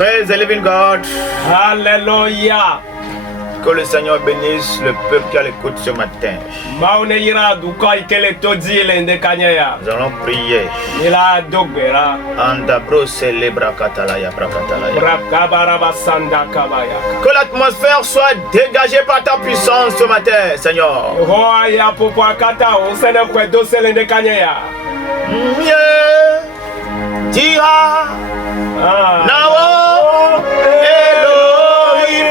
Praise the living God. Alléluia. Que le Seigneur bénisse le peuple qui a l'écoute ce matin. Nous allons prier. Andabro celebra katalaya brakatalaya. Que l'atmosphère soit dégagée par ta puissance ce matin, Seigneur. Tira Nawo Elohim.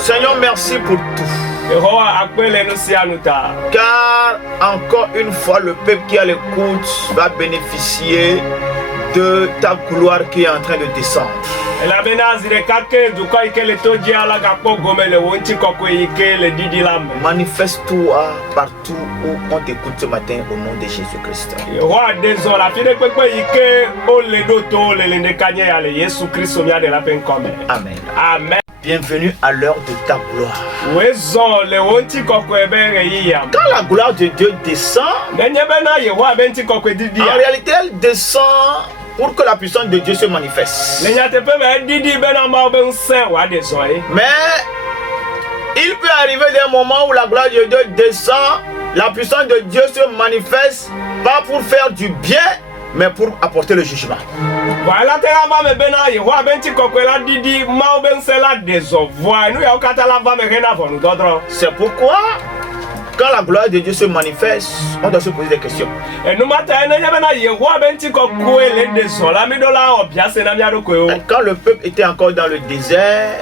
Seigneur, merci pour tout. Car encore une fois, le peuple qui a l'écoute va bénéficier de ta gloire qui est en train de descendre. Manifeste-toi partout où on t'écoute ce matin au nom de Jésus-Christ. Amen. Amen. Bienvenue à l'heure de ta gloire. Quand la gloire de Dieu descend, en réalité elle descend pour que la puissance de Dieu se manifeste. Mais il peut arriver des moments où la gloire de Dieu descend, la puissance de Dieu se manifeste, pas pour faire du bien, mais pour apporter le jugement. C'est pourquoi, quand la gloire de Dieu se manifeste, on doit se poser des questions. Quand le peuple était encore dans le désert,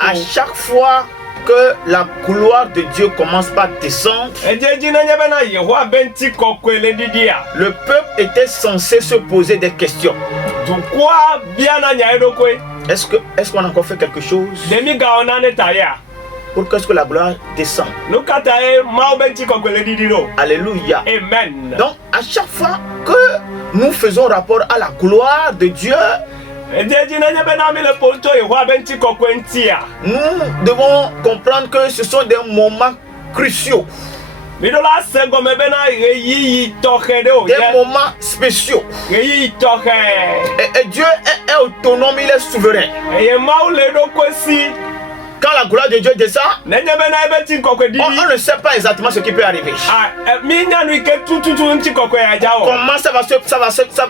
à chaque fois que la gloire de Dieu commence par descendre, le peuple était censé se poser des questions. Est-ce qu'on a encore fait quelque chose pour que la gloire descende? Alléluia. Amen. Donc à chaque fois que nous faisons rapport à la gloire de Dieu, nous devons comprendre que ce sont des moments cruciaux. Midola segome bena reyi toke de o. Des moments spéciaux. Reyi toke. Et Dieu est autonome, il est souverain. Eye maule do kwesi. Quand la gloire de Dieu descend, Nenye bena ebeti kokwe didi. on ne sait pas exactement ce qui peut arriver. Minya nu ke tutu nti kokwe ajawo. Comment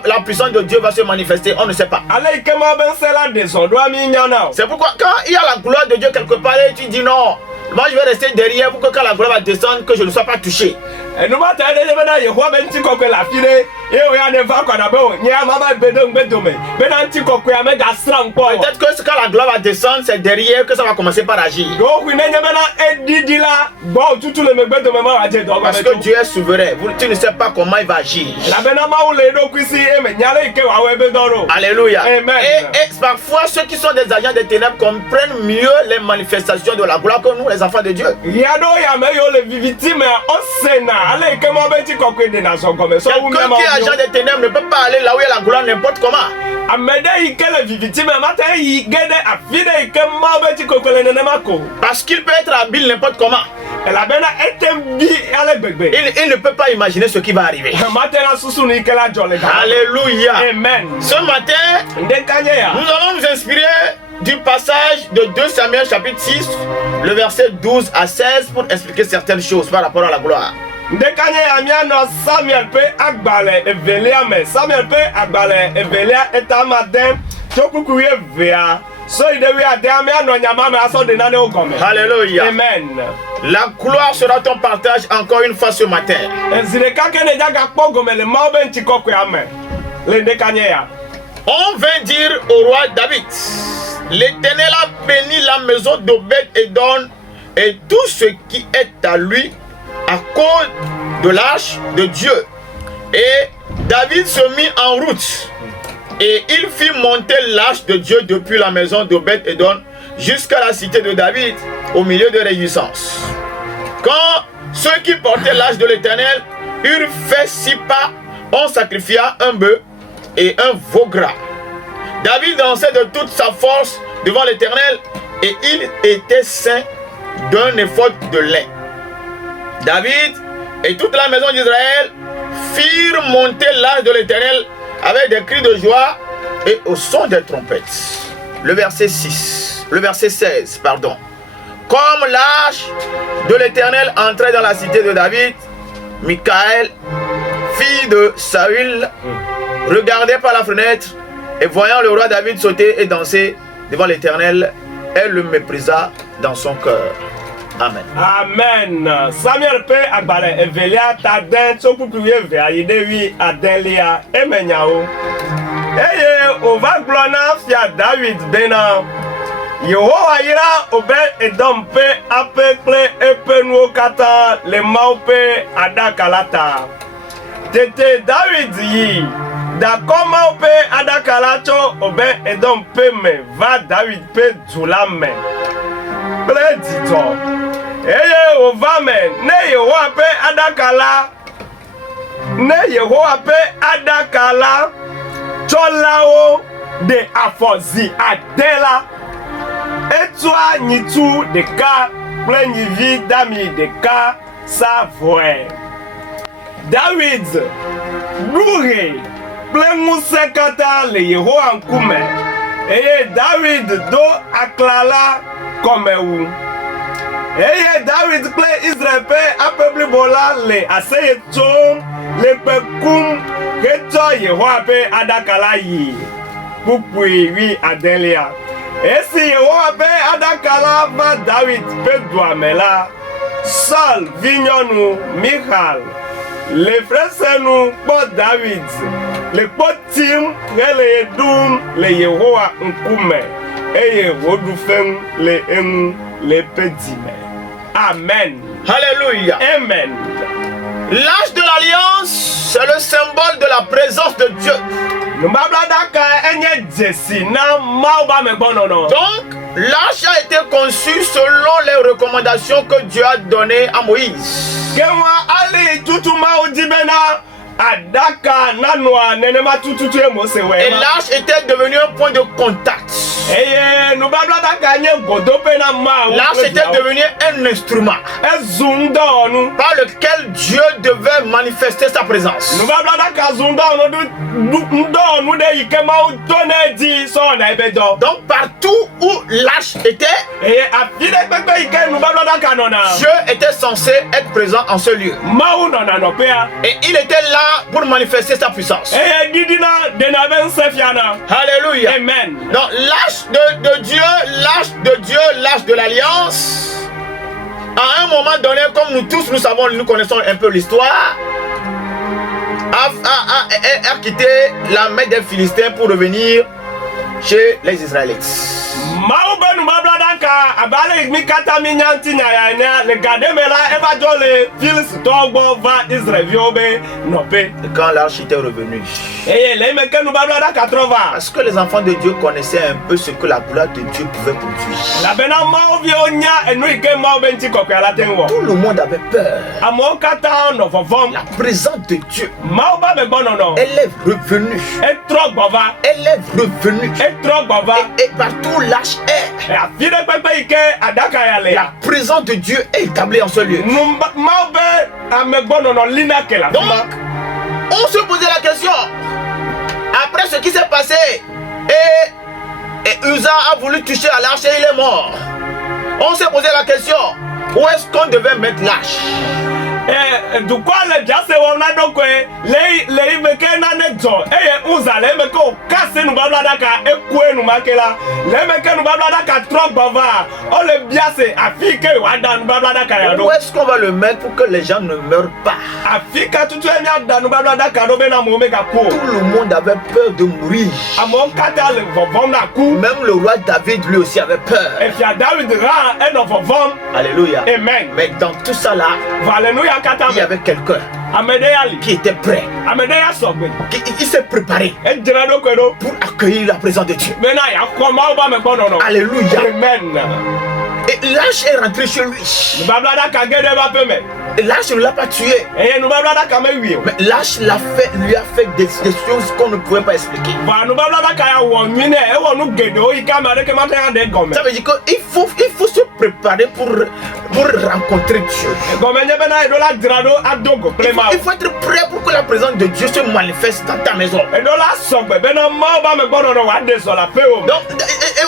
la puissance de Dieu va se manifester, on ne sait pas. Ale ike ma ben sela deson do minya na. C'est pourquoi quand il y a la gloire de Dieu quelque part, et tu dis non, moi je vais rester derrière pour que quand la gloire va descendre, que je ne sois pas touché. Et nous va t'aider bena Yehova ben ti kokwe la file. Et on ya ne va kwa na be o. Nya mama bedon bedome. Bena nti kokwe ame ga strang po. Peut-être que quand la gloire va descendre, c'est derrière que ça va commencer par agir. Donc nenye bena edidi la bo tutu le megbedo me ma aje do. Parce que Dieu est souverain. Tu ne sais pas comment il va agir. La bena ma o le do kwisi e me nyale ike wa we bedoro. Alléluia. Amen. Et parfois, ceux qui sont des agents des ténèbres comprennent mieux les manifestations de la gloire que nous, les enfants de Dieu. Yado ya me yo le victime o sena. Ale ike ma ben ti kokwe de na so comme so. Quelqu'un qui est agent des ténèbres ne peut pas aller là où il y a la gloire n'importe comment. Amede ike le victime mata yi gede afide ike ma ben ti kokwe le nene mako. Parce qu'il peut être habile n'importe comment. La bena etembi ale gbegbe. Il ne peut pas imaginer ce qui va arriver. Matena susu ni ike la jole. Alléluia. Amen. Ce matin, Ndekanye ya. nous allons nous inspirer du passage de 2 Samuel chapitre 6, le verset 12 à 16 pour expliquer certaines choses par rapport à la gloire. Ndekanye ya miano Samuel pe agbale evelia me. Samuel pe agbale evelia etamaden chokukuye vea. So idewi ade miano nyama me aso de nane ogome. Alléluia. Amen. La gloire sera ton partage encore une fois ce matin. Ezireka kene jaga pogome le maube nchikokwe ame. Le ndekanye ya. On vint dire au roi David, l'Éternel a béni la maison d'Obed-Édom et tout ce qui est à lui à cause de l'arche de Dieu. Et David se mit en route et il fit monter l'arche de Dieu depuis la maison d'Obed-Édom jusqu'à la cité de David au milieu de réjouissance. Quand ceux qui portaient l'arche de l'Éternel eurent fait 6 pas, on sacrifia un bœuf et un veau gras. David dansait de toute sa force devant l'Éternel et il était ceint d'un éphod de lin. David et toute la maison d'Israël firent monter l'arche de l'Éternel avec des cris de joie et au son des trompettes. Le verset 16, pardon. Comme l'arche de l'Éternel entrait dans la cité de David, Michaël, fille de Saül, regardait par la fenêtre et voyant le roi David sauter et danser devant l'Éternel, elle le méprisa dans son cœur. Amen. Amen. Samuel pe agbale evelia taden chokukuye vea yidewi adelia emenyao. Eye ova glona fia David bena. Yehowa ira Obed-Édom pe apekle epenuo kata le maupe adakalata. Tete David yi da koma pe adakalacho Obed-Édom pe me va David pe zulame. Ple dito. Eye ovame ne Yehowa pe adakala. Ne Yehowa pe adakala. Cholao de afozi adela. Etwa nitu de ka plenivi dami de ka sa voe. David Louré plemusekata le Yehowa nkume. Eye David do aklala komewu. Eye David ple Israel pe apebli bola le aseye tom le pekum keto Yehowa pe adakala yi. Pupui wi adelia. Esi Yehowa pe adakala va David pe douamela. Saul vignonu Michal. Le frères nous pour David, le potim le dum le Yehowa nkume et Yehodufem le emu le petime. Amen. Alléluia. Amen. L'arche de l'alliance, c'est le symbole de la présence de Dieu. Donc, l'arche a été conçue selon les recommandations que Dieu a données à Moïse. Et l'arche était devenue un point de contact. eye nubabla gagné godope na ma L'arche était devenue un instrument ezundonu par lequel Dieu devait manifester sa présence. nubabla kazundonu ndonu de ikema utonedi so na ebedo Donc partout où l'arche était, eye afide pepe ike nubabla kanona Dieu était censé être présent en ce lieu. mau nona no pea Et il était là pour manifester sa puissance. eye didina de na ben sefiana Alléluia. amen. Donc l'arche de Dieu, l'arche de l'alliance, à un moment donné, comme nous tous nous savons, nous connaissons un peu l'histoire, a quitté la mer des Philistins pour revenir chez les Israélites. Mau benu mablada ka abale mi kata mi nyanti nya ya le gademela eva jole fils togbo va Israël viobe nope. Et quand l'arche était revenue, Eye le me kenu mablada ka trova. parce que les enfants de Dieu connaissaient un peu ce que la gloire de Dieu pouvait produire. La bena mau vio nya enu ike mau benti kokwe ala tenwo. Tout le monde avait peur. Amo kata no fovom. La présence de Dieu, Mau ba me bono no. elle est revenue. E trogbo va. Elle est revenue. E trogbo va. Et partout l'arche est, E afide pepe ike adaka ya le. la présence de Dieu est établie en ce lieu. Mau be ame bono no lina ke la. Donc, on se posait la question, après ce qui s'est passé, et Uza a voulu toucher à l'arche et il est mort. On s'est posé la question, où est-ce qu'on devait mettre l'arche? du quoi le jase wona donc le meke na nejo uza le meke o kase nu babla daka ekwe nu makela le meke nu babla daka trop bava o le biase afike wada nu babla daka ya do Où est-ce qu'on va le mettre pour que les gens ne meurent pas? afika tutu enya da nu babla daka do be na mo meka ko Tout le monde avait peur de mourir. amon kata le vovom na ku Même le roi David lui aussi avait peur. e fia David ra en of vovom Alléluia. amen Mais dans tout ça là, hallelujah kata il y avait quelqu'un amedeyali qui était prêt. amedeya sogbe Il s'est préparé e jira do ko do pour accueillir la présence de Dieu. mena ya ko ma ba me bono no Alléluia. amen. Et l'arche est rentrée chez lui. Bablada ka gede ba peme. Et l'arche ne l'a pas tué. Eye nu bablada ka me wi o. Mais l'arche lui a fait des choses qu'on ne pouvait pas expliquer. Ba nu bablada ka ya wo nwine e wo nu gede o ika ma de ke ma ta de gomme. Ça veut dire qu'il faut se préparer pour rencontrer Dieu. Gomme nye bena e do la drado adogo plema. Il faut être prêt pour que la présence de Dieu se manifeste dans ta maison. E do la sogbe bena ma ba me gbono no wa de so la pe o. Donc,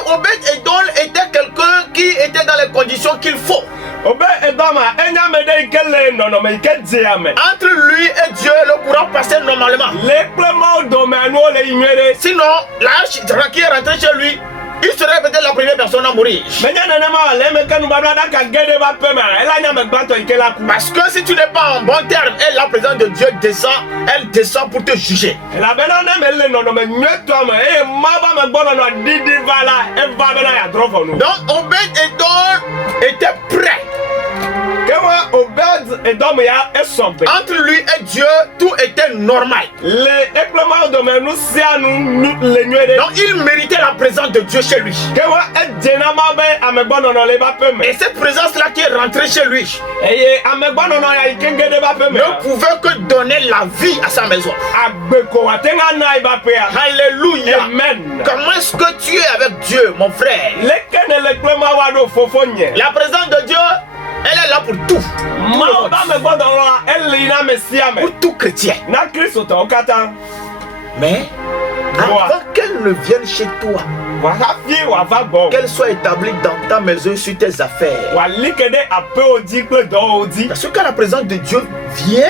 Obed-Edom était quelqu'un qui était dans les conditions qu'il faut. Obe edoma enya me de ikele no no me ike di ame. Entre lui et Dieu, le courant passait normalement. Le plema o do me anu o le inwere. Sinon, l'arche qui est rentré chez lui, il serait peut-être la première personne à mourir. Menya nene ma le me ke nu bablada ka gede ba peme. Ela nya me gbato ikela ku. Parce que si tu n'es pas en bon terme et la présence de Dieu descend, elle descend pour te juger. La bena ne me le no no me nyeto ame. E ma ba me gbono no didi vala e va bena ya drofo no. Donc Obed-Edom était prêt. Kewa Obed Edom ya esombe. Entre lui et Dieu, tout était normal. Le ekplema do me nu sia nu le nywede. Donc il méritait la présence de Dieu chez lui. Kewa ejena ma be amegbono no le ba peme. Et cette présence-là qui est rentrée chez lui Eye amegbono no ya ikengede ba peme. ne pouvait que donner la vie à sa maison. Agbeko watenga na ba pe. Alléluia. Amen. Comment est-ce que tu es avec Dieu, mon frère? Le kene le ekplema wa do fofonye. La présence de Dieu, elle est là pour tout. Ma ba megbono no ele ina mesiame. Pour tout chrétien. Na Kristo to okata. Mais avant qu'elle ne vienne chez toi, Wa hafi wa va bo. qu'elle soit établie dans ta maison sur tes affaires. Wa likede ape odi pe do odi. Parce que quand la présence de Dieu vient,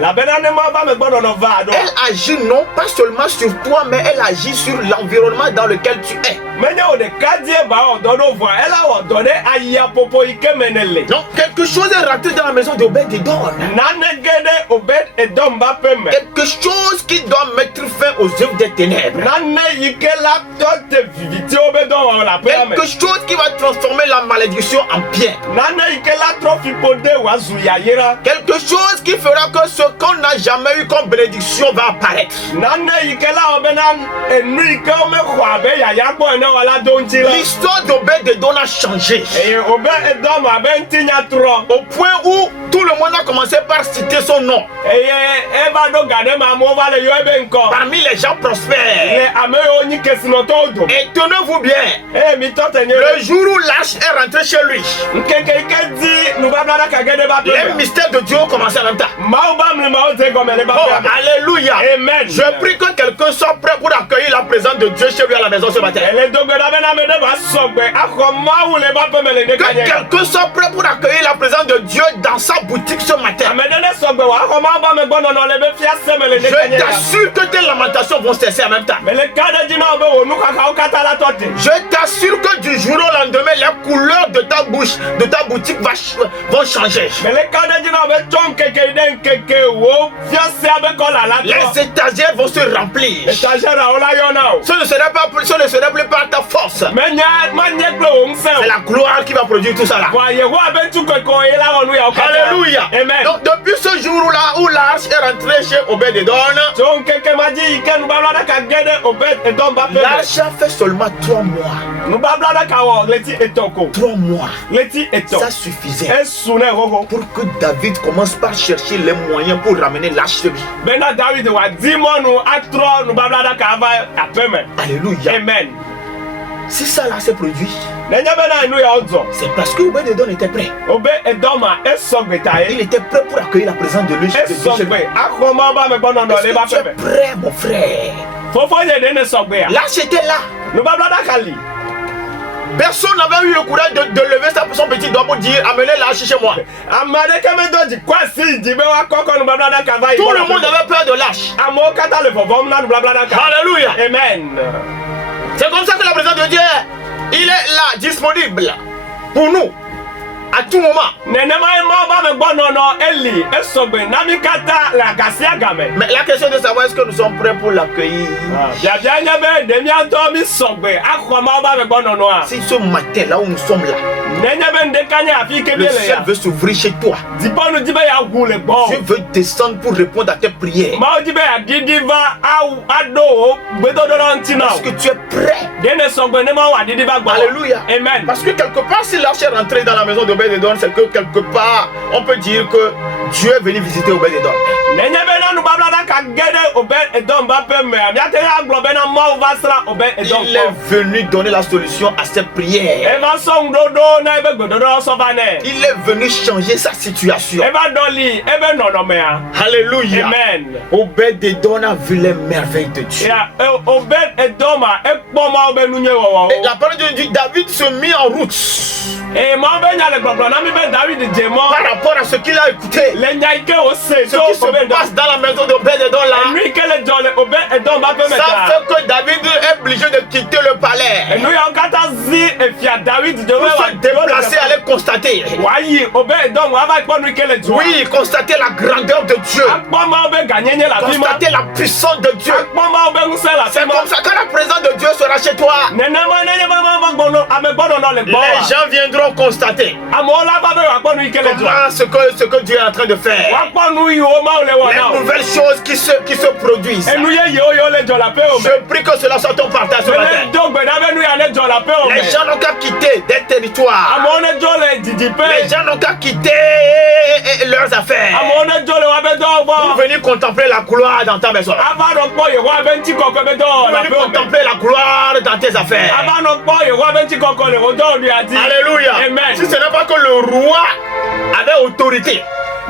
La bena ne ma ba megbono no va do. elle agit non pas seulement sur toi, mais elle agit sur l'environnement dans lequel tu es. Menya o de kadie ba o do no voa. Ela o do de aya popo ike menele. Donc quelque chose est rentré dans la maison d'Obed-Edom. Nane gede Obed Edom ba peme. Quelque chose qui doit mettre fin aux œuvres des ténèbres. Nane yike la te viviti Obedon la peme. Quelque chose qui va transformer la malédiction en bien. Nane yike la trofi pode wa zuya yera. Quelque chose qui fera que ce qu'on n'a jamais eu comme bénédiction va apparaître. Nane yike la obenan enu yike ome kwa be ya ya bo ene wala donti la. L'histoire d'Obed-Edom a changé. Eye Obed Edom abe ntinya tro. Au point où Tout le monde a commencé par citer son nom. eye eva do gade ma mo va le yo ebe nko Parmi les gens prospères. le ame yo ni kesinoto do Et tenez-vous bien, mi to tenye le jour où l'âge est rentré chez lui, nkeke ke di nu ba blada ka gede ba les pe mystères de Dieu ont commencé en même temps. ma ba mli ma o te go me le ba Oh, pe alléluia. Amen. Je prie que quelqu'un soit prêt pour accueillir la présence de Dieu chez lui à la maison ce matin. ele do gbe da be na me de ba sogbe akọ ma wu le ba pe me le ne Que kanye quelqu'un soit prêt pour accueillir la présence de Dieu dans sa boutique ce matin. ame de ne sogbe wa akọ ma ba me gbono no le be fia se me le ne Je kanye t'assure que tes lamentations vont cesser en même temps. me le kade di na be wo nu kaka o kata la toti Je t'assure que du jour au lendemain, les couleurs de ta bouche, de ta boutique vont changer. me le kade di na be chon keke den keke wo fia se abe ko la Les to étagères vont se remplir. etagera o la yo na o Ce ne sera plus par ta force. me nya ma nye gbe o nse C'est la gloire qui va produire tout ça là. wa ye wo abe tu ko ko e la onu ya o kata Alléluia. amen Donc depuis ce jour-là où l'arche est rentrée chez Obed-Edom, chon keke ma ji ke nu ba blada ka gede obed edom ba pe l'arche a fait seulement 3 mois. nu ba blada ka wo leti etoko 3 mois. leti eto Ça suffisait esune gogo pour que David commence par chercher les moyens pour ramener l'arche chez lui. bena david wa dimonu atro nu ba blada ka va apeme Alléluia. amen Si ça là s'est produit, nenye bena nu ya ozo c'est parce que Obed-Edom était prêt. obe edoma esogbe ta Il e était prêt pour accueillir la présence de Dieu chez lui. esogbe akoma ba me gbono no Est-ce le ba que tu es pepe prêt, mon frère? fofo ye de ne sogbe ya L'arche était là. nu ba blada kali Personne n'avait eu le courage de lever son petit doigt pour dire amenez l'arche chez moi. amade keme do ji kwasi ji be wa koko nu ba blada ka va Tout le monde avait peur de l'arche. amo kata le fofo na nu ba blada ka Alléluia. amen C'est comme ça que la présence de Dieu, il est là, disponible pour nous, à tout moment. nenema ma ba me gbono no eli esogbe na mi kata la gasia game Mais la question de savoir est-ce que nous sommes prêts pour l'accueillir. bia bia nya be de mi ato mi sogbe akoma ba me gbono no a Si ce matin, là où nous sommes là, nenye be nde kanya afi ke le bi le ciel ya veut s'ouvrir chez toi. diponu dibe ya gule gbo Dieu veut descendre pour répondre à tes prières. ma dibe ya didiva au ado gbedodo ntina Parce que tu es prêt. dene sogbe ne ma wa didiva gbo Alléluia. amen Parce que quelque part, si l'arche est rentrée dans la maison d'Obed-Edom, c'est que quelque part, on peut dire que Dieu est venu visiter Obed-Edom. nenye be na nu babla da ka gede obe edom ba pe me mi ate ya glo be na ma va sra obe edom Il est venu donner la solution à ses prières. eva song dodo na ebe gbedodo so ba ne Il est venu changer sa situation. eva doli ebe no no me ya Alléluia. amen Obed-Edom a vu les merveilles de Dieu. ya obe edoma ekpo ma obe nunye wo Et la parole de Dieu, David se mit en route e ma obe nya le gbogbo na mi be David je mo par rapport à ce qu'il a écouté. le nya ike o se Ce so qui se obe passe dans la maison d'Obed-Edom là, nu ike le jole obe edom ba pe me ça ta fait que David est obligé de quitter le palais nu ya kata zi efia David je pour we se déplacer, aller constater. wayi obe edom wa ba kpo nu ike le jo Oui, constater la grandeur de Dieu. akpo ma obe ganyenye la fi ma Constater la puissance de Dieu. akpo ma obe nse la fi C'est ma comme ça que la présence de Dieu sera chez toi. nenema nenye ma gbono ame gbono no le gbo Les gens viendront constater amola ba be wa kpo nu ike le jo comment ce que Dieu est en train de faire. wa kpo nu yi o ma o le wo na Les nouvelles choses qui se produisent. enu ye ye o yo le jo la pe o me Je prie que cela soit ton partage ce ele matin. do gbe da be nu ya le jo la pe o me Les gens n'ont qu'à quitter des territoires. amo ne jo le didi pe Les gens n'ont qu'à quitter leurs affaires amo ne jo le wa be do pour bo venir contempler la gloire dans ta maison. ava no kpo ye wa be nti koko be do Pour la venir pe o me contempler la gloire dans tes affaires. ava no kpo ye wa be nti koko le o do du ati Alléluia. amen Si ce n'est pas que le roi avait autorité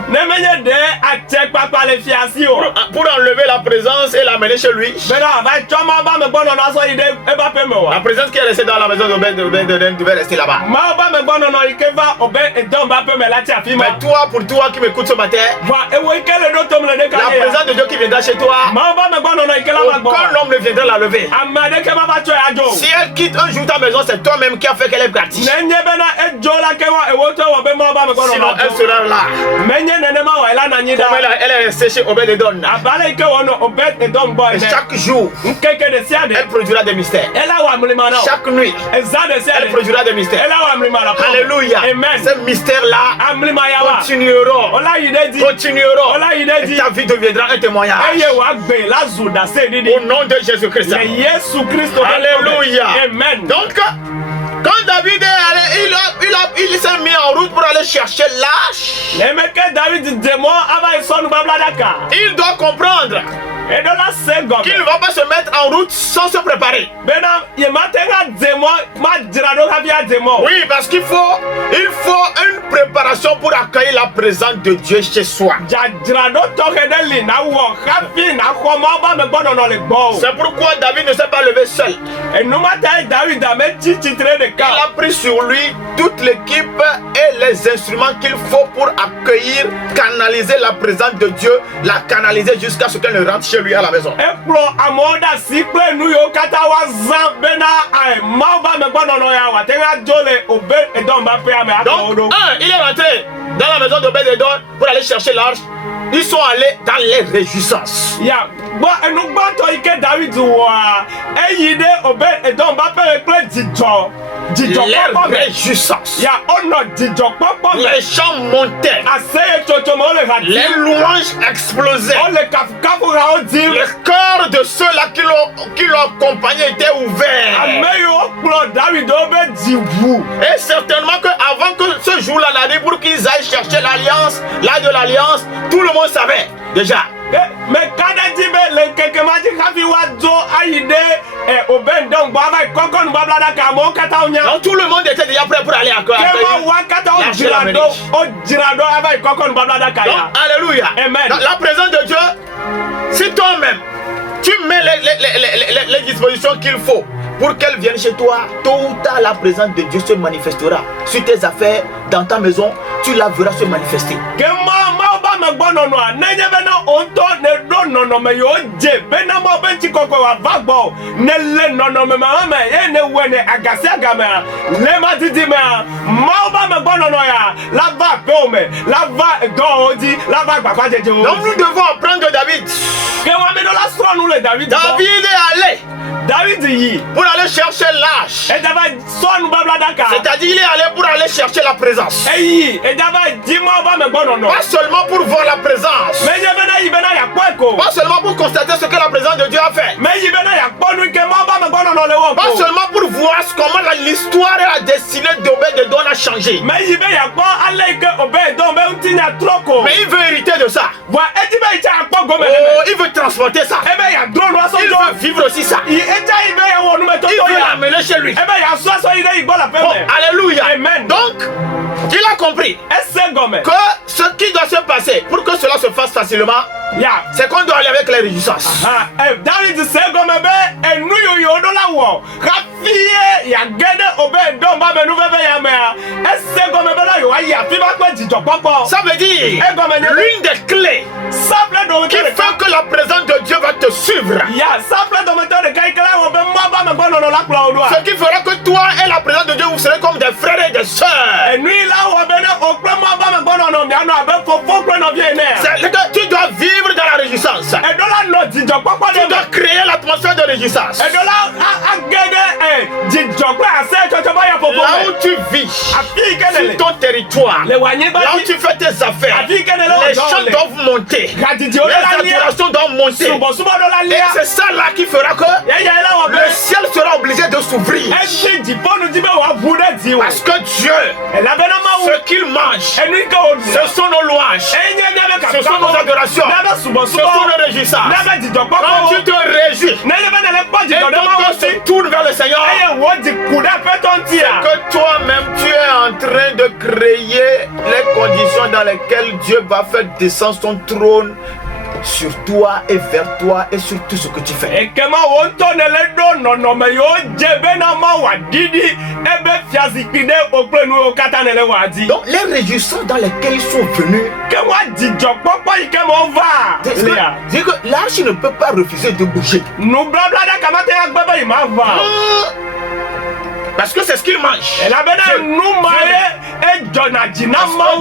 ne menye de ate papa le fiasi o pour enlever la présence et l'amener chez lui. be na va choma ba me gbono na so ide e ba pe me La wa présence qui est restée dans la maison d'Obed-Edom devait rester là-bas. ma ba me gbono no ike va obe edom ba pe me la ti afi ma Mais toi, pour toi qui m'écoutes ce matin, va e wo ike le do to me le de ka la ye présence de Dieu qui viendra chez toi, ma ba me gbono no ike la ma gbo aucun homme ne viendra la lever. amade ke ba ba cho ya jo Si elle quitte un jour ta maison, c'est toi-même qui as fait qu'elle est partie. nenye be na e jo la ke wa e wo to wo be ma ba me gbono Sinon, elle no sera là. menye nene ma wa ila na nyi da Comme elle est restée chez Obed-Edom. abale ike wo no obe edom boy Et ne chaque jour, nkeke de sia de elle produira des mystères. ela wa mlima na Chaque nuit, eza de sia elle de produira des mystères. ela wa mlima na Alléluia. amen Ces mystères-là amlima ya wa continueront. ola yide di Continueront. ola yide Et di ta vie deviendra un témoignage. eye wa gbe la zu da se didi Au nom de Jésus-Christ. ye Yesu Kristo Alléluia. amen Donc, Quand David est allé, il s'est mis en route pour aller chercher l'arche. Il doit comprendre qu'il ne va pas se mettre en route sans se préparer. Oui, parce qu'il faut une préparation pour accueillir la présence de Dieu chez soi. C'est pourquoi David ne s'est pas levé seul. Il a pris sur lui toute l'équipe et les instruments qu'il faut pour accueillir, canaliser la présence de Dieu, la canaliser jusqu'à ce qu'elle ne rentre chez lui à la maison. Donc, il est rentré dans la maison d'Obed-Edom pour aller chercher l'arche. Ils sont allés dans les réjouissances. Les réjouissances. Les chants montaient. Les louanges explosaient. Le cœur de ceux-là qui l'ont accompagné était ouvert. Et certainement qu'avant que ce jour-là n'arrive, pour qu'ils aillent chercher l'alliance, l'âge de l'alliance, tout le monde savait déjà. Mais quand donc tout le monde était déjà prêt pour aller accueillir. Donc, alléluia. Amen. Dans la présence de Dieu, si toi-même tu mets les dispositions qu'il faut pour qu'elle vienne chez toi, tôt ou tard la présence de Dieu se manifestera. Sur tes affaires, dans ta maison, tu la verras se manifester. Donc nous devons apprendre de David. David est allé pour aller chercher l'arche. C'est-à-dire il est allé pour aller chercher la présence. Pas seulement pour voir la présence. Pas seulement pour constater ce que la présence de Dieu a fait. Pas seulement pour voir comment l'histoire et la destinée d'Obed-Edom a changé. Mais il veut hériter de ça. Oh, il veut transporter ça. Il veut vivre aussi ça. Il veut l'amener chez lui. Oh, alléluia. Amen. Donc, il a compris que ce qui doit se passer pour que cela se fasse facilement, c'est qu'on doit aller avec les réjouissances. Ça veut dire l'une des clés qui fait que la présence de Dieu va te suivre. Ce qui fera que toi et la présence de Dieu vous serez comme des frères et des sœurs. Tu dois vivre dans la réjouissance. Tu dois créer l'atmosphère de réjouissance. Là où tu vis, sur ton territoire, là où tu fais tes affaires, les chants doivent monter, les adorations doivent monter. Et c'est ça là qui fera que le ciel sera obligé de s'ouvrir. Parce que Dieu, ce qu'il mange, ce sont nos louanges, ce sont nos adorations, ce sont nos réjouissances. Quand tu te réjouis et ton cœur se tourne vers le Seigneur, c'est que toi-même tu es en train de créer les conditions dans lesquelles Dieu va faire descendre son trône sur toi et vers toi et sur tout ce que tu fais. Donc les réjouissances dans lesquelles ils sont venus, c'est que l'arche ne peut pas refuser de bouger. Parce que c'est ce qu'il mange.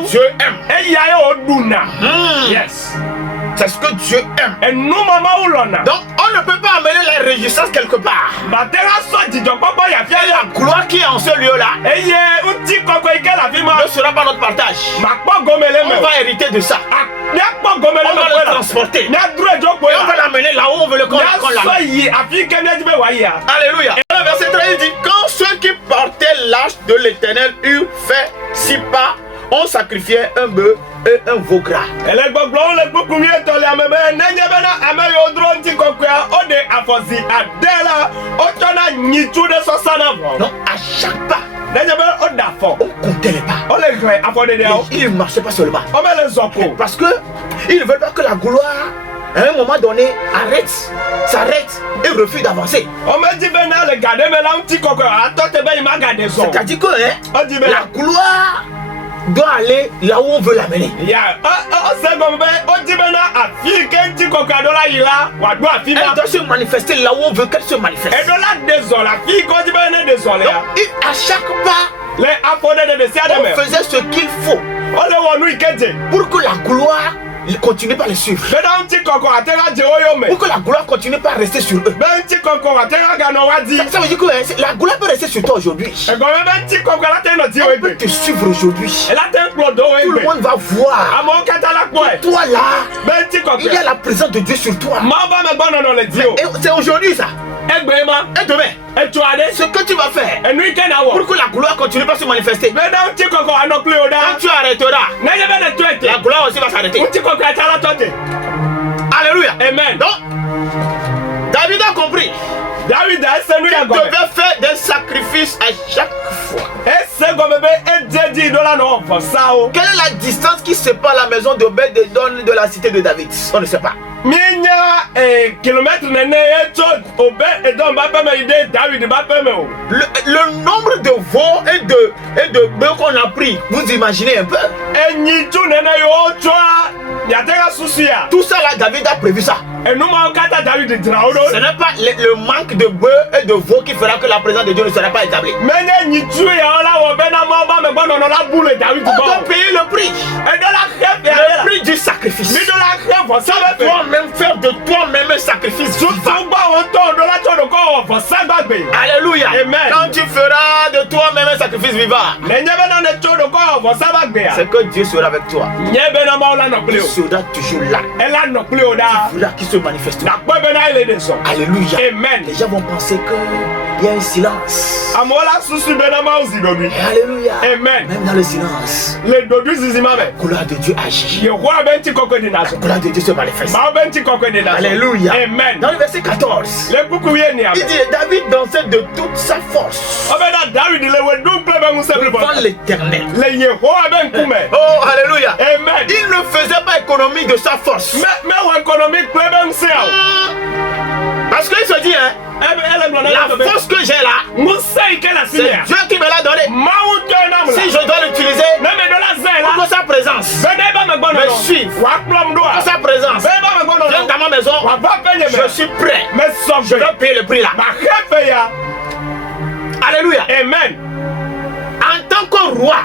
Dieu aime. Yes. C'est ce que Dieu aime. Donc on ne peut pas amener les réjouissances quelque part. Et la gloire qui est en ce lieu-là ne sera pas notre partage. On va hériter de ça. On va le transporter. Et on va l'amener là où on veut le qu'on l'amène. Alléluia. Et le verset Verset 13 dit, quand ceux qui portaient l'arche de l'Éternel eurent fait 6 pas, on sacrifiait un bœuf et un veau gras. ele gbogbo le kuku mi to le amebe nenye bena ame yo dro nti kokwa o de afozi adela o tona nyitu de so sana vo. Donc à chaque pas, Nenye be o da fo. on comptait les pas. O le gre afode de o. Ils ne marchaient pas seulement. O me le zoko. Parce que ils ne veulent pas que la gloire, à un moment donné, s'arrête et refuse d'avancer. O me di bena le gade me la nti kokwa atote be ima gade so. C'est-à-dire que O di be la gloire doit aller là où on veut l'amener. ya o se gombe o di bena afi ke nti kokwa do la yila wa do afi Elle na. doit se manifester là où on veut qu'elle se manifeste. E do la désolé fi ko di bena désolé. Donc, à chaque pas, Le afode de sia de me. on faisait ce qu'il faut O le wonu ikeje. pour que la gloire continue pas à les suivre. Bena nti kokwa atera je oyo me. Pour que la gloire continue pas à rester sur eux. Benti koko atera ga no wadi. Ça veut dire que la gloire peut rester sur toi aujourd'hui. E go benti koko la te no ti Elle peut webe. te suivre aujourd'hui. E la te plodo Tout le webe. monde va voir. Amo kata la ko e. Toi là, Benti koko. il y a la présence de Dieu sur toi. Ma ba me gbono no le di o. Et c'est aujourd'hui ça. Egbe ma. Et demain, E tu ade. ce que tu vas faire E nu ike na wo. pour que la gloire continue pas à se manifester. Bena nti koko anokle o Quand da. tu arrêteras, Na je bena tu ete. la gloire aussi va s'arrêter. Nti koko atara tote. Alléluia. Amen. Donc, David a compris. David ese nu ya Il go. devait faire des sacrifices à chaque fois. Ese go bebe e jeji do la no fo sa o. Quelle est la distance qui sépare la maison d'Obed-Edom de la cité de David? On ne sait pas. Minya kilomètre nene e to obe edon ba pe me ide David ba pe me o. Le nombre de veaux et de bœufs qu'on a pris, vous imaginez un peu? Enyi tu nene yo twa yatera susia. Tout ça là, David a prévu ça. Enu ma kata David draudo. Ce n'est pas le manque de bœufs et de veaux qui fera que la présence de Dieu ne sera pas établie. Menye nyi tu ya ola wo bena ma ba me gbono no la boule David On go. doit payer le prix. E do la khef ya Le la. prix du sacrifice. Mi do la khef fo sa be. Toi-même faire de toi-même un sacrifice Tu vivant. gba won to do la to do ko fo sa gbagbe. Alléluia. Amen. Quand tu feras de toi-même un sacrifice vivant, Menye bena ne to do ko fo sa gbagbe ya. c'est que Dieu sera avec toi. Nye bena ma ola no Il pleo. sera toujours là. E la no pleo da. Là qui se manifestera. Na pe bena ile de so. Alléluia. Amen. Les gens vont penser qu'il y a un silence. Amola susu bena ma ozi do bi. Alléluia. Amen. Même dans le silence, Le dodu zizima me. la gloire de Dieu agit. Yehowa benti koko di naso. La gloire de Dieu se manifeste. Ma benti koko di naso. Alléluia. Amen. Dans le verset 14, Le kuku ye ni il ame. dit David dansait de toute sa force Obeda David le we du ple be nguse devant ble. l'éternel. Le Yehowa ben kume. Oh, Alléluia. Amen. Il ne faisait pas économie de sa force. Me wo économique ple be nguse a. Parce qu'il se dit, hein, Ebe ele glona la to be. force que j'ai là, Nguse ike la c'est sinya. Dieu qui me l'a donnée. Ma wu to na mla. Si je dois l'utiliser Na me do la ze pour la. que sa présence, Bena ba me gbono Me no. suive. Wa plom do pour a. sa présence Bena ba me gbono vienne no. dans ma maison, Wa ba penye me. je suis prêt. Me so Je vais payer le prix là. Ma hefe ya. Alléluia. Amen. En tant que roi,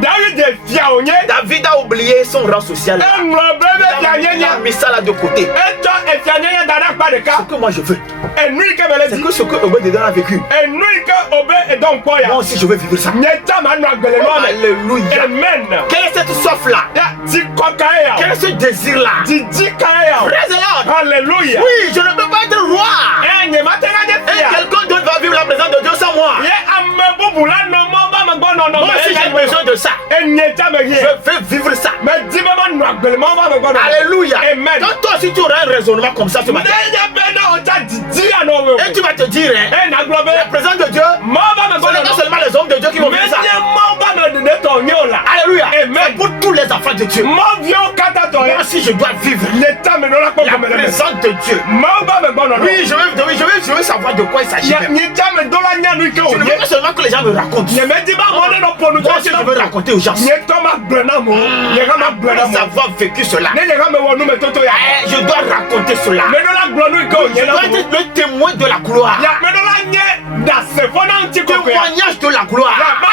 David de fia onye. David a oublié son rang social. Englo bebe fia Il a nyenya. mis ça là de côté. Eto efia nyenya dada pa de Ce ka. que moi je veux, Enui ke bele c'est di. que ce que Obed-Edom a vécu, Enui ke obe edon ko moi ya. aussi je veux vivre ça. Nyeta ma no agbele no ame. Alléluia. Amen. Quelle est cette soif là? Ya ti ko ka Quel ya. est ce désir là? Ti ji ka ya. Praise the Lord. Hallelujah. Oui, je ne peux pas être roi. Enye matera nye Et fia. quelqu'un d'autre va vivre la présence de Dieu sans moi. Ye ame bubu la no mo ba me gbono no. Moi aussi j'ai besoin de ça. Enyeta me Je ye. veux vivre ça. Me di me ma no agbele mo ba me gbono. Alléluia. Amen. Quand toi aussi tu auras un raisonnement comme ça ce matin, Nenye bena o ta di ya no we. et tu vas te dire, hein, E na globe. la présence de Dieu, Mo ba me ce gbono n'est pas no. seulement les hommes de Dieu qui vont vivre ça. Menye mo ba me de to nyola. Alléluia. Amen. C'est pour tous les enfants de Dieu. Mo vio kata to Moi ya. aussi je dois vivre Nyeta me no la ko la ko me le. présence de Dieu. Mo ba me gbono no. Oui, je veux savoir de quoi il s'agit. même. Nyeta me do la nya no ike o. Je ne veux pas seulement que les gens me racontent. Nye me di ba mo ne no ponu Moi to aussi si je veux raconter aux gens. Nyeta ma glena mo. Nyeka ma glena Après mo. avoir vécu cela, Ne nyeka me wonu me toto ya. je dois raconter cela. Me do la glonu ike o Je nyena dois mo. être le témoin de la gloire. Ya me do la nye da se fona nti ko ko ya. Témoignage de la gloire. Ya ba